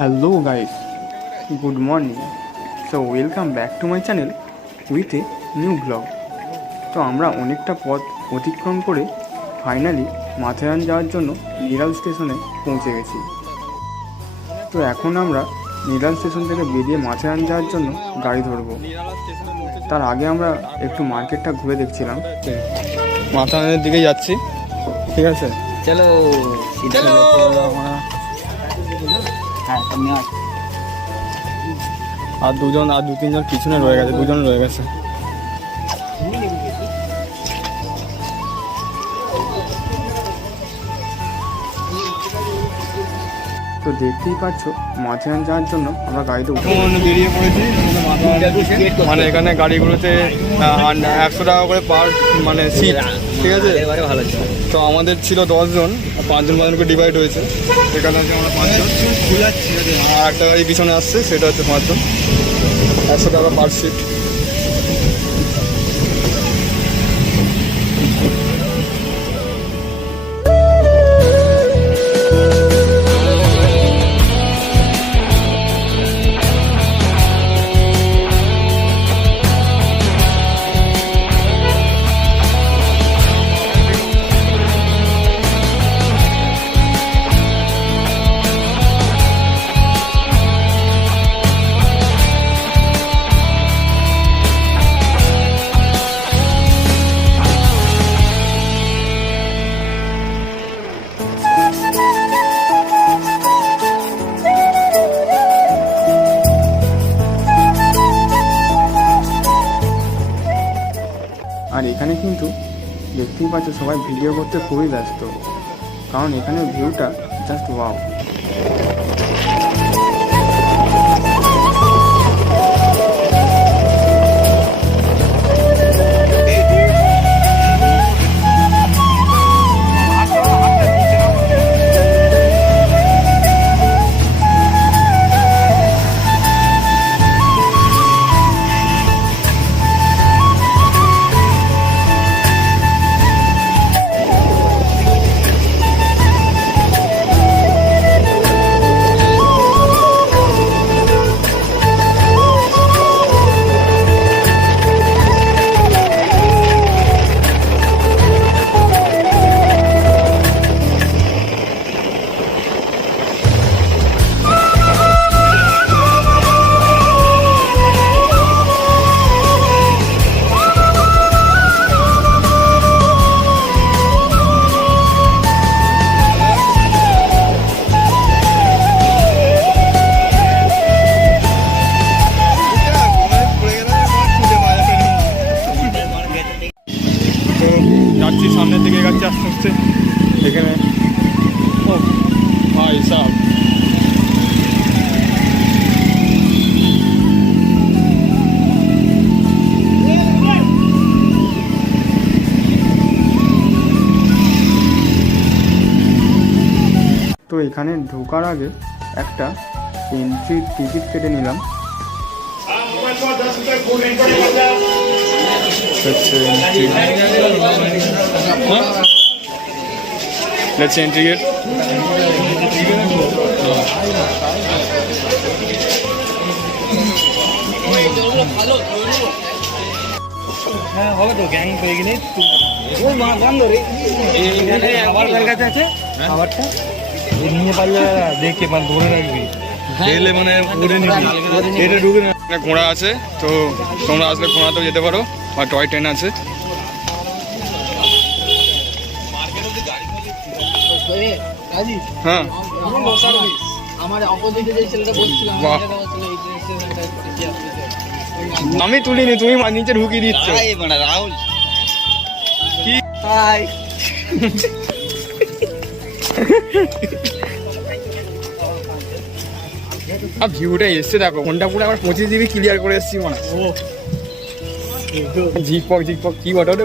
Hello guys, good morning. So welcome back to my channel with a new vlog. তো আমরা অনেকটা পথ অতিক্রম করে ফাইনালি মাথেরান যাওয়ার জন্য নিরাল স্টেশনে পৌঁছে গেছি। তো এখন আমরা নিরাল স্টেশন থেকে বেরিয়ে মাথেরান যাওয়ার জন্য গাড়ি ধরবো। তার আগে আমরা একটু মার্কেটটা ঘুরে দেখছিলাম। মাথেরানের দিকে যাচ্ছি, ঠিক আছে? চলো চলো আমরা। হ্যাঁ সামনে আর দু তিনজন পিছনে রয়ে গেছে, দুজন রয়ে গেছে। তো দেখতেই পাচ্ছ মাথেরান যাওয়ার জন্য আমরা গাড়িতে বেরিয়ে পড়েছি। মানে এখানে গাড়িগুলোতে 100 টাকা করে পার মানে সিট, ঠিক আছে? ভালো। তো আমাদের ছিল 10 জন, 5 জন করে ডিভাইড হয়েছে। এখানে আছে আমরা 5 জন, আর একটা গাড়ি পিছনে আসছে, সেটা হচ্ছে 5 জন, 100 টাকা পার সিট। আর এখানে কিন্তু দেখতেই পাচ্ছ সবাই ভিডিও করতে খুবই ব্যস্ত, কারণ এখানে ভিউটা জাস্ট ওয়াও। সামনের দিকে যাচ্ছে আস্তে আস্তে। এখানে ও ভাই সাহেব, তো এখানে ঢোকার আগে একটা এন্ট্রি টিকিট কেটে নিলাম। Let's enter it. হ্যাঁ হবে তো, গ্যাং পেয়ে গেলে ওই মা বন্ধ রে। এইখানে খাবার কাছে আছে, খাবারটা নিয়ে পারলে দেখে মানে ধরে রাখবি, খেলে মানে উড়ে নিবি, এটা ঢুকে না। ঘোড়া আছে, তো তোমরা আসলে ঘোড়াতেও যেতে পারো, আর টয় ট্রেন আছে। হ্যাঁ আমার অপোজিটে যে ছেলেটা বসছিল আমি তুলিনি, তুমি নিচে ঢুকিয়ে দিচ্ছ। রাহুল কি হাই আর ভিউটা এসছে দেখো, কোনটা পুরো আমার 25 জিবি ক্লিয়ার করে এসছি মানে। ও ঝিকপক ঝিকপক কি বটে ওটা?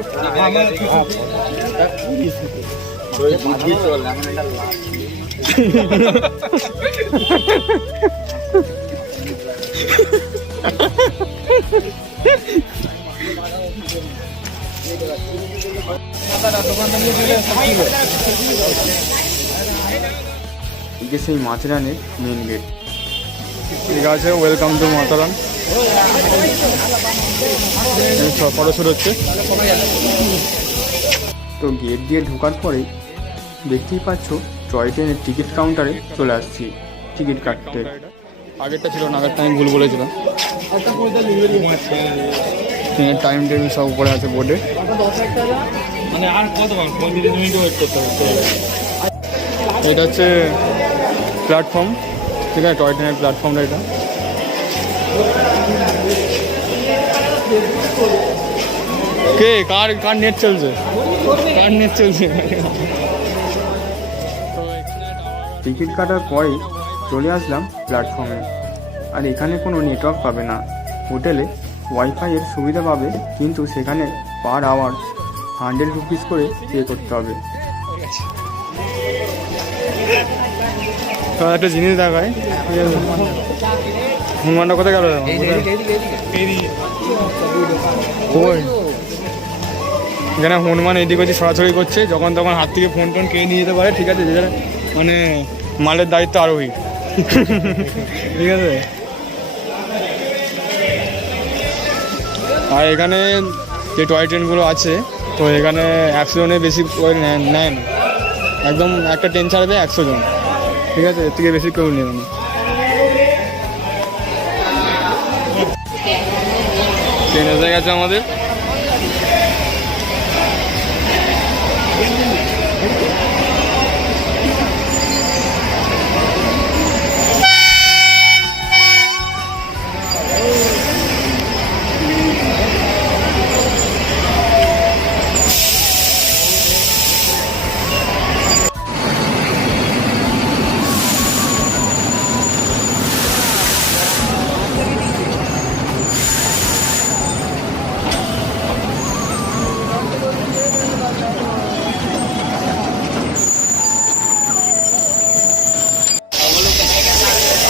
এই যে সেই মাথেরানের মেন গেট। ঠিক আছে, ওয়েলকাম টু মাতারাম। ফটোশুট হচ্ছে। তো গেট দিয়ে ঢোকার পরে দেখতেই পাচ্ছ টয় ট্রেনের টিকিট কাউন্টারে চলে আসছি টিকিট কাটতে। আগেরটা ছিল না, আগেরটা আমি ভুল বলেছিলাম। ট্রেনের টাইম টেবিল সব উপরে আছে বোর্ডে। মানে আর কত 35 মিনিট ওয়েট করতে হবে। এটা হচ্ছে প্ল্যাটফর্ম, ঠিক আছে, টয় ট্রেনের প্ল্যাটফর্মটা এটা। কে কার কার নেট চলছে, কার নেট চলছে? টিকিট কাটার পরে চলে আসলাম প্ল্যাটফর্মে। আর এখানে কোনো নেটওয়ার্ক পাবে না। হোটেলে ওয়াইফাইয়ের সুবিধা পাবে, কিন্তু সেখানে পার আওয়ার 100 রুপিস করে পে করতে হবে। একটা জিনিস দেখায়, হনুমানটা কোথায় গেল? ওই এখানে হনুমান এদিক ওদিক সরাসরি করছে, যখন তখন হাত থেকে ফোন টোন কেড়ে নিয়ে যেতে পারে, ঠিক আছে, যেটা মানে মালের দায়িত্ব আরোহী, ঠিক আছে। আর এখানে যে টয় ট্রেনগুলো আছে, তো এখানে 100 জনের বেশি নেয় না, একদম একটা ট্রেন ছাড়বে 100 জন, ঠিক আছে, এর থেকে বেশি কেউ নেবে না। ট্রেন এসে গেছে আমাদের।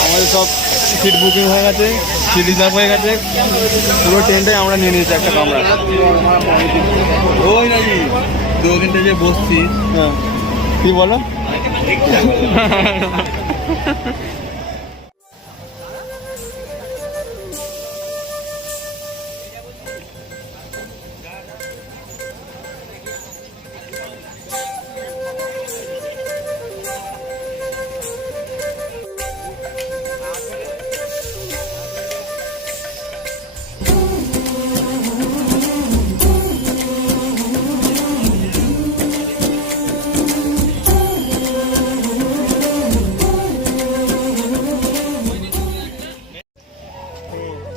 আমাদের সব সিট বুকিং হয়ে গেছে, সিট রিজার্ভ হয়ে গেছে, পুরো ট্রেনটাই আমরা নিয়ে নিয়েছি একটা কামরা। ওই নাকি তো ওখানটা যে বসছি। হ্যাঁ, কি বলো?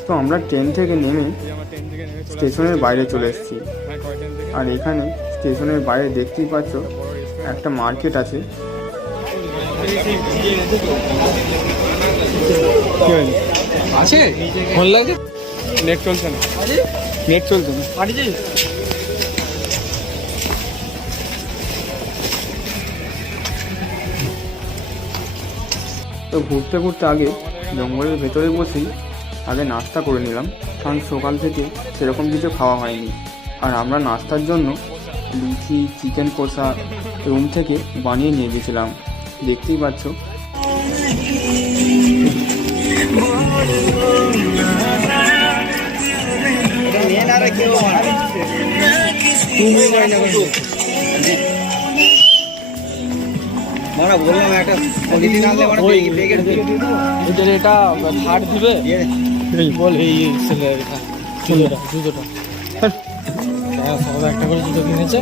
তো আমরা ট্রেন থেকে নেমে স্টেশনের বাইরে চলে এসেছি। আর এখানে স্টেশনের বাইরে দেখতেই পাচ্ছ একটা মার্কেট আছে। আছে ফোন লাগে, নেট চলছে না, নেট চলছে না। তো ঘুরতে ঘুরতে আগে জঙ্গলের ভেতরে বসেই আগে নাস্তা করে নিলাম, কারণ সকাল থেকে সেরকম কিছু খাওয়া হয়নি। আর আমরা নাস্তার জন্য লুচি, চিকেন কষা রুম থেকে বানিয়ে নিয়ে গেছিলাম, দেখতেই পাচ্ছ। বললাম একটা পলিথিন আনলে এটা ছাড় দিবে, বল এই জুতোটা সবাই একটা করে জুতো কিনেছে।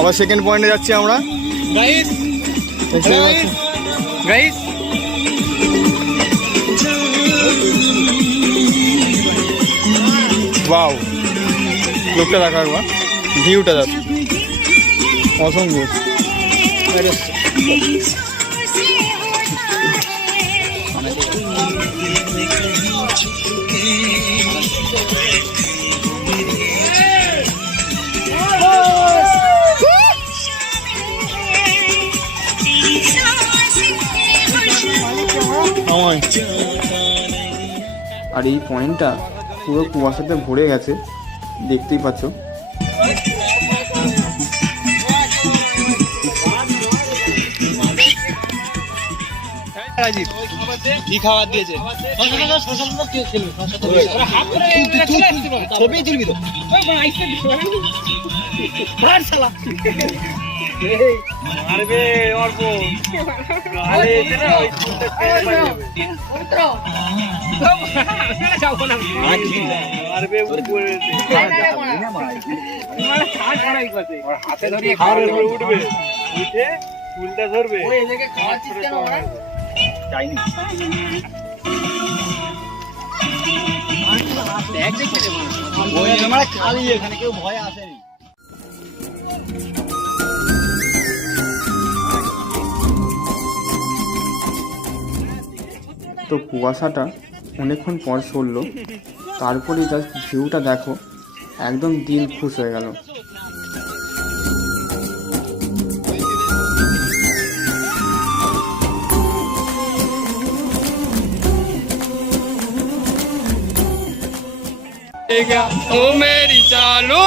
আবার সেকেন্ড পয়েন্টে যাচ্ছি আমরা। গাইস ওয়াও, লোকটা দেখা একবার, ভিউটা যাচ্ছে অসম্ভব। সময়। আর এই পয়েন্টটা পুরো কুয়াশাতে ভরে গেছে, দেখতেই পাচ্ছ। কি খাবার দিয়েছে? ছবি তুলবি তো? মারবে অল্প গালে এসে না ওই ফুলটা ছেড়ে মারবে উপরে হাতে ধরে খাওয়ার উপরে উঠবে, উঠে ফুলটা ধরবে। চাইনি খালি এখানে কেউ ভয় আসেনি। তো কুয়াশাটা অনেকক্ষণ পর সরলো, তারপরে জাস্ট ভিউটা দেখো, একদম দিল খুশ হয়ে গেল। ও মেরি চালু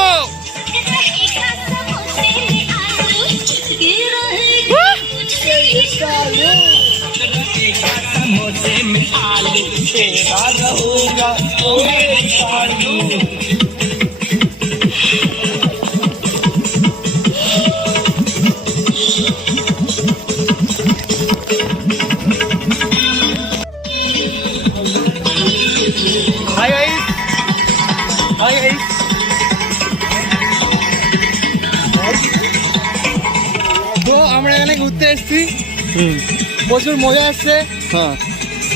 তো আমরা এখানে ঘুরতে এসেছি, প্রচুর মজা আসছে। হ্যাঁ,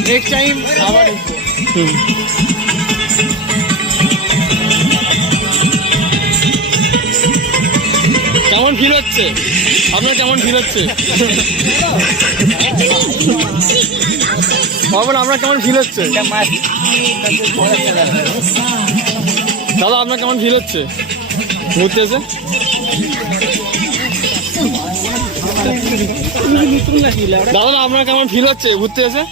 নেক্সট টাইম আবার আসবো। কেমন ফিল হচ্ছে আপনার? কেমন ফিল হচ্ছে বাবন? আপনার কেমন ফিল হচ্ছে দাদা? আপনার কেমন ফিল হচ্ছে ঘুরতে এসে? দাদা আপনার কেমন ফিল হচ্ছে ঘুরতে এসে?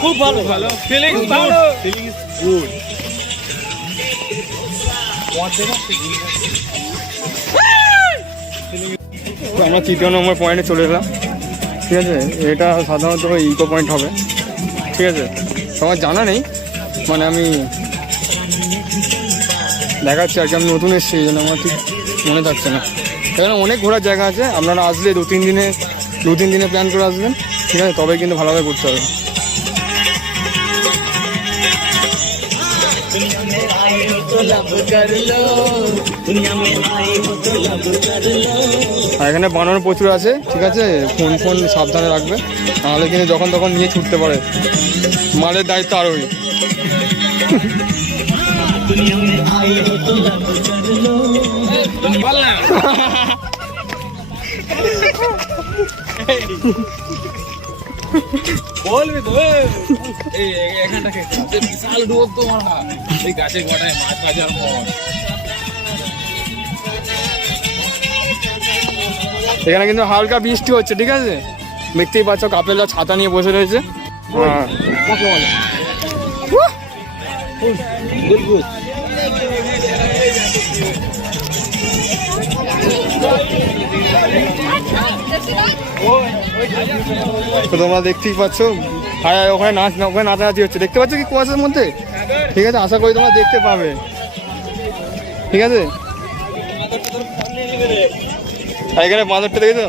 খুব ভালো, ভালো ফিলিং, ভালো ফিলিং ইজ গুড। আমরা 3 নম্বর পয়েন্টে চলে এলাম, ঠিক আছে। এটা সাধারণত ইকো পয়েন্ট হবে, ঠিক আছে। তোমার জানা নেই, মানে আমি দেখাচ্ছি আর কি, আমি নতুন এসেছি এই জন্য আমার ঠিক মনে থাকছে না। এখানে অনেক ঘোরার জায়গা আছে, আপনারা আসলে 2-3 দিনে প্ল্যান করে আসবেন, ঠিক আছে, তবে কিন্তু ভালোভাবে ঘুরতে হবে। আর এখানে বানর প্রচুর আছে, ঠিক আছে। ফোন সাবধানে রাখবে, নাহলে কিন্তু যখন তখন নিয়ে ছুটতে পারে। মালের দায়িত্ব আরোই। বলবি তো এখানটাকে বিশাল ডোব তো মারা, এই গাছে গোটায় মাছ বাজার পর। এখানে কিন্তু হালকা বৃষ্টি হচ্ছে, ঠিক আছে। দেখতেই পাচ্ছ কাপেলরা ছাতা নিয়ে বসে রয়েছে। তো তোমরা দেখতেই পাচ্ছ, ওখানে নাচানাচি হচ্ছে, দেখতে পাচ্ছ কি কুয়াশার মধ্যে, ঠিক আছে। আশা করি তোমরা দেখতে পাবে, ঠিক আছে। এখানে বাঁদরটা দেখেছো?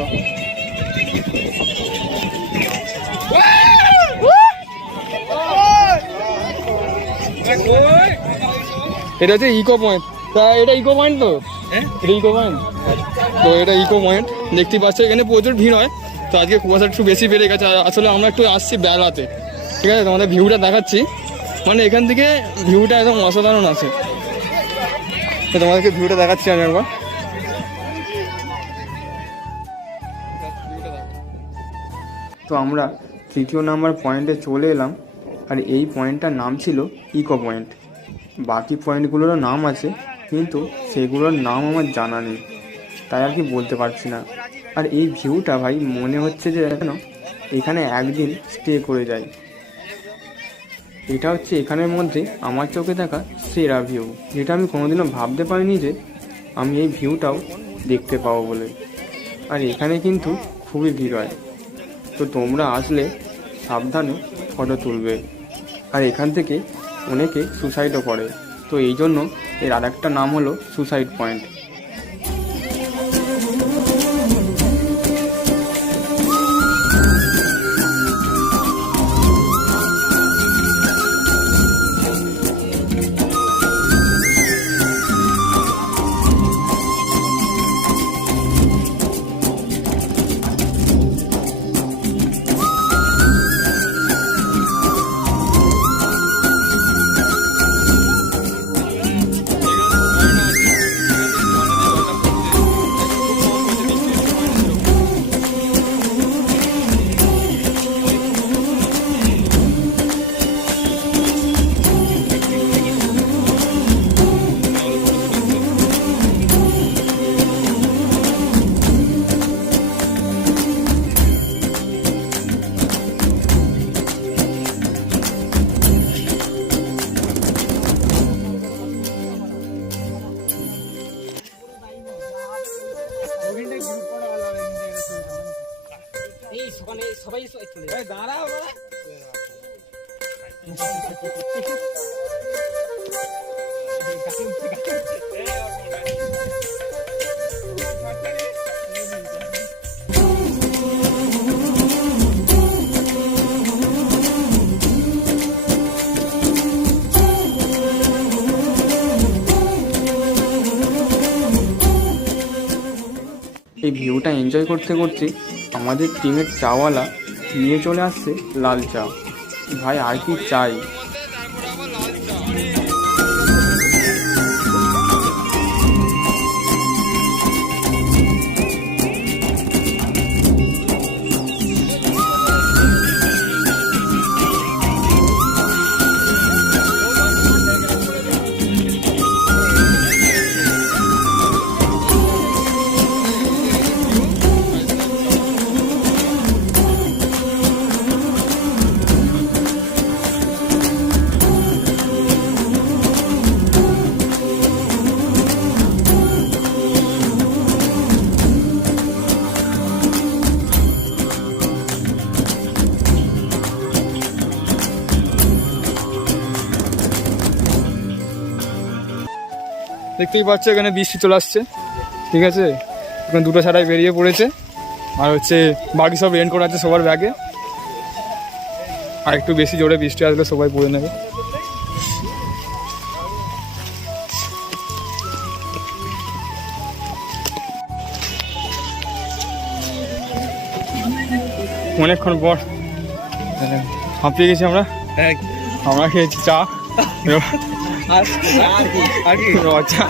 এটা হচ্ছে ইকো পয়েন্ট। তা এটা ইকো পয়েন্ট তো? এটা ইকো পয়েন্ট তো, এটা ইকো পয়েন্ট দেখতেই পাচ্ছ। এখানে প্রচুর ভিড় হয়, তো আজকে কুয়াশা একটু বেশি বেড়ে গেছে। আসলে আমরা একটু আসছি বেলাতে, ঠিক আছে। তোমাদের ভিউটা দেখাচ্ছি, মানে এখান থেকে ভিউটা একদম অসাধারণ আছে। তো তোমাদেরকে ভিউটা দেখাচ্ছি আমি একবার। তো আমরা 3 নম্বর পয়েন্টে চলে এলাম, আর এই পয়েন্টটার নাম ছিল ইকো পয়েন্ট। বাকি পয়েন্টগুলোরও নাম আছে, কিন্তু সেগুলোর নাম আমার জানা নেই, তাই আর কি বলতে পারছি না। আর এই ভিউটা ভাই মনে হচ্ছে যে যেন এখানে একদিন স্টে করে যাই। এটা হচ্ছে এখানের মধ্যে আমার চোখে দেখা সেরা ভিউ, যেটা আমি কোনোদিনও ভাবতে পারিনি যে আমি এই ভিউটাও দেখতে পাবো বলে। আর এখানে কিন্তু খুবই ভিড় হয়, তো তোমরা আসলে সাবধানে ফটো তুলবে। আর এখান থেকে অনেকে সুসাইডও করে, তো এই জন্য এর আরেকটা নাম হলো সুসাইড পয়েন্ট। এই ভিউটা এনজয় করতে করতে আমাদের টিমের চাওয়ালা নিয়ে চলে আসছে লাল চা। ভাই আর কি চাই। দেখতেই পাচ্ছ এখানে বৃষ্টি চলে আসছে, ঠিক আছে। এখন দুটো ছাড়াই বেরিয়ে পড়েছে, আর হচ্ছে বাকি সব রেনকোট আছে সবার ব্যাগে। আর একটু বেশি জোরে বৃষ্টি আসলে সবাই পড়ে নেবে। অনেকক্ষণ পর হাঁপিয়ে গেছি আমরা। আমরা খেয়েছি চা আর কি আচ্ছা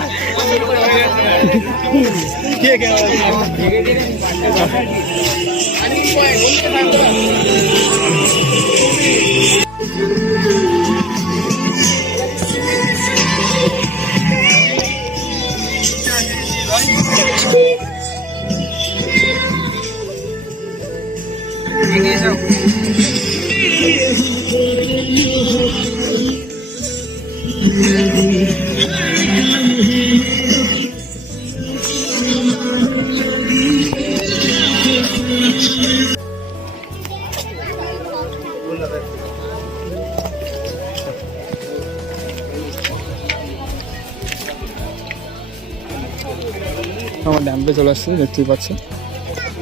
আমার ড্যাম্পে চলে আসছে, দেখতেই পাচ্ছি,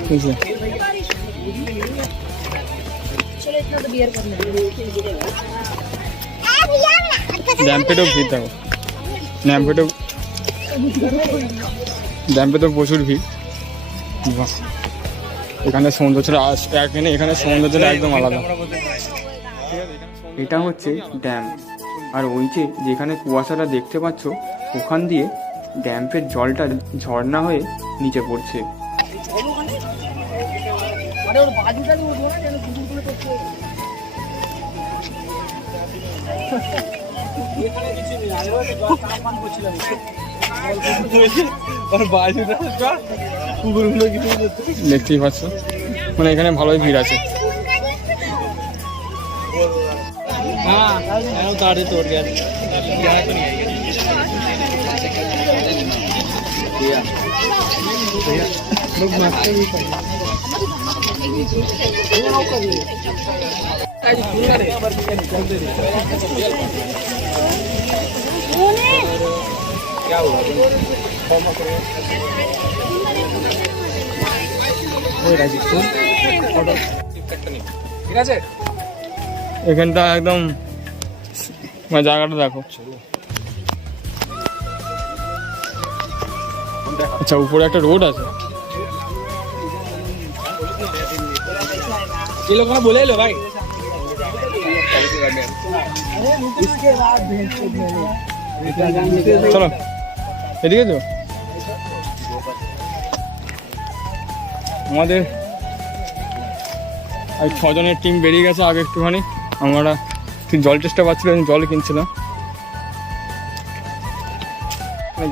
ঠিক আছে। ড্যাম্পেটেও ভিড় দেখো, ড্যাম্পে তো প্রচুর ভিড়। এখানে সৌন্দর্যটা এখানে সৌন্দর্যটা একদম আলাদা। এটা হচ্ছে ড্যাম, আর ওই যেখানে কুয়াশাটা দেখতে পাচ্ছ ওখান দিয়ে ড্যাম্পের জলটা ঝর্ণা হয়ে নিচে পড়ছে। দেখতেই পাচ্ছ, মানে এখানে ভালোই ভিড় আছে। हाँ उतारे तोड़ गया यहाँ तो नहीं आई लोग मस्त भी क्या हुआ ঠিক আছে এখানটা একদম মানে জায়গাটা দেখো। আচ্ছা উপরে একটা রোড আছে। ये लोग ना बोले लो भाई চলো এদিকে তো আমাদের আর 6 জনের টিম বেরিয়ে গেছে আগে একটুখানি। আমরা ঠিক জল চেষ্টা পাচ্ছিল, জল কিনছিলাম।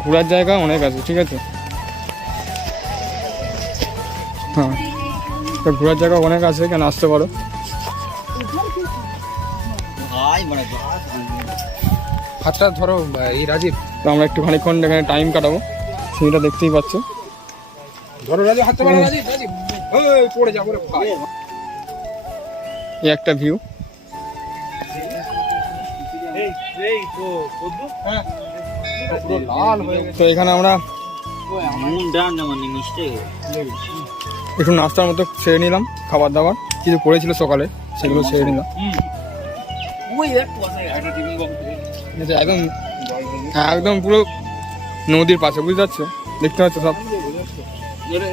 ঘোরার জায়গা অনেক আছে, ঠিক আছে। হ্যাঁ তো ঘোরার জায়গা অনেক আছে, কেন আসতে পারো। হাতটা ধরো এই রাজীব, তো আমরা একটু খানিকক্ষণ এখানে টাইম কাটাবো, সেটা দেখতেই পাচ্ছ। ধরো রাজীব, হাতটা মারো রাজীব, রাজীব ওই পড়ে যাবো রে ভাই। এই একটা ভিউ। তো এখানে আমরা একটু নাস্তার মতো সেরে নিলাম, খাবার দাবার কিছু পড়েছিল সকালে সেগুলো সেরে নিলাম। একদম একদম পুরো নদীর পাশে, বুঝতে পারছো, দেখতে পাচ্ছ সব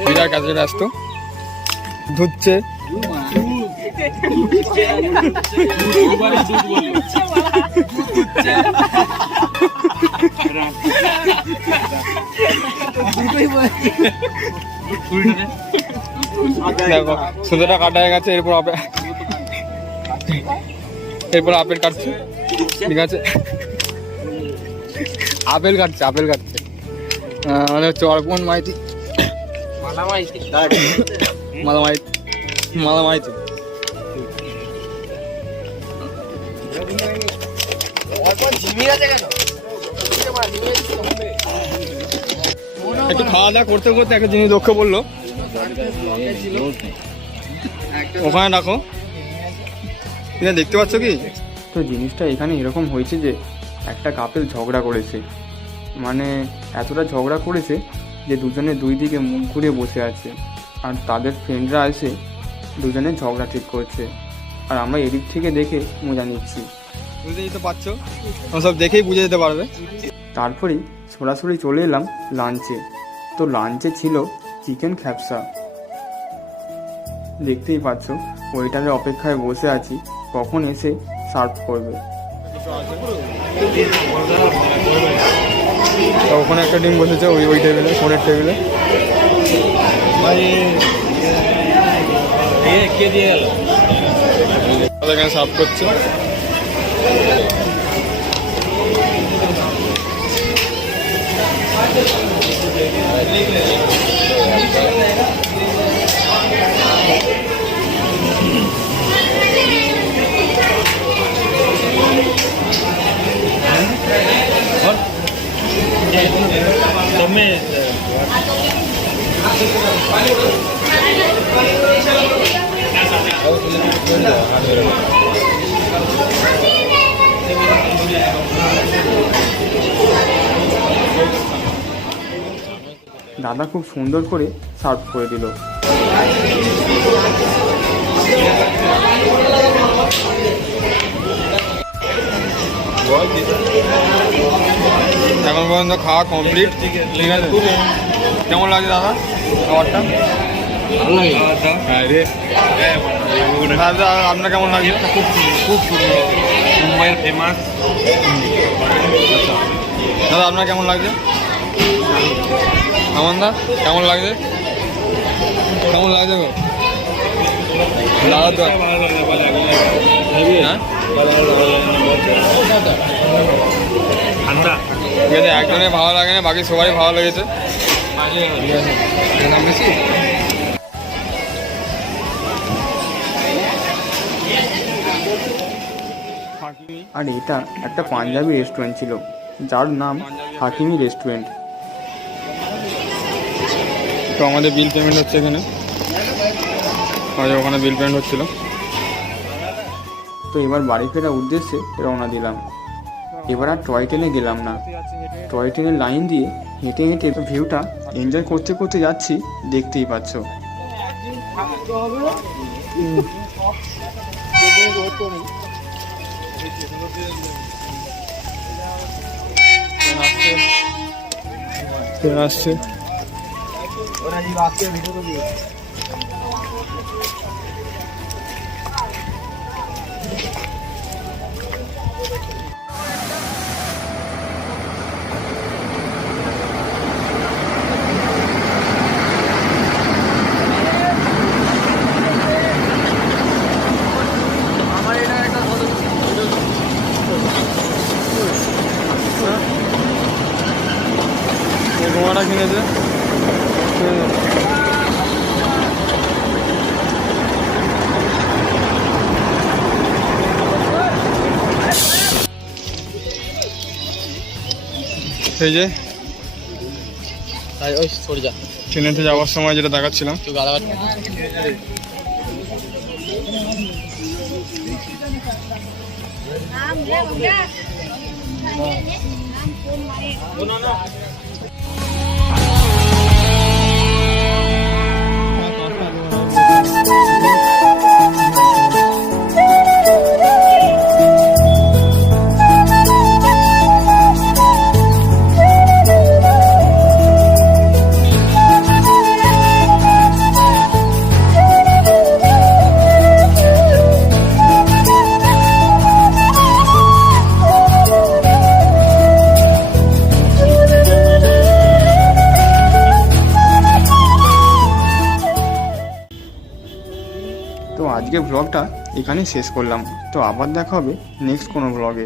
বিরাট কাছে ব্যস্ত ধুচ্ছে। দেখো সুতোটা কাটা হয়ে গেছে, এরপর আপেল কাটছে, ঠিক আছে। আপেল কাটছে মানে হচ্ছে অর্পণ মাইতি, মালা মাইতি। একটু খাওয়া দাওয়া করতে করতে একটা জিনিস লক্ষ্য পড়লো, ওখানে রাখো, দেখতে পাচ্ছ কি? তো জিনিসটা এখানে এরকম হয়েছে যে একটা কাপেল ঝগড়া করেছে, মানে এতটা ঝগড়া করেছে যে দুজনে দুই দিকে মুখ ঘুরে বসে আছে, আর তাদের ফ্রেন্ডরা এসে দুজনে ঝগড়া ঠিক করছে, আর আমরা এদিক থেকে দেখে মজা নিচ্ছি। বুঝতে যেতে পারছো, সব দেখেই বুঝে যেতে পারবে। তারপরেই সরাসরি চলে এলাম লাঞ্চে। তো লাঞ্চে ছিল চিকেন খ্যাপসা, দেখতেই পাচ্ছ। ওইটারে অপেক্ষায় বসে আছি কখন এসে সার্ভ করবে। ওখানে একটা ডিম বসেছে ওই টেবিলে, ফোনের টেবিলে। এখানে সার্ভ করছে। দাদা খুব সুন্দর করে সার্ভ করে দিল। এখন পর্যন্ত খাওয়া কমপ্লিট, ঠিক আছে। কেমন লাগছে দাদা খাবারটা? দাদা আপনার কেমন লাগছে? খুব খুব সুন্দর, মুম্বাইয়ের ফেমাস। দাদা আপনার কেমন লাগছে? আমন্দা কেমন লাগছে? কেমন লাগছে গো দাদা? তো ঠান্ডা, ঠিক আছে, একজনের ভালো লাগে না, বাকি সবারই ভালো লেগেছে। আর এটা একটা পাঞ্জাবি রেস্টুরেন্ট ছিল, যার নাম হাকিমি রেস্টুরেন্ট। তো আমাদের বিল পেমেন্ট হচ্ছে এখানে, আর ওখানে বিল পেমেন্ট হচ্ছিল। তো এবার বাড়ি ফেরার উদ্দেশ্যে রওনা দিলাম। এবার আর টয় ট্রেনে গেলাম না, টয় ট্রেনের লাইন দিয়ে হেঁটে হেঁটে ভিউটা এনজয় করতে করতে যাচ্ছি, দেখতেই পাচ্ছ। আসছে ঘোড়াটা কিনেছে। সেই যে ট্রেনেতে যাওয়ার সময় যেটা দেখাচ্ছিলাম, তো আজকে ব্লগটা এখানেই শেষ করলাম। তো আবার দেখা হবে নেক্সট কোনো ব্লগে।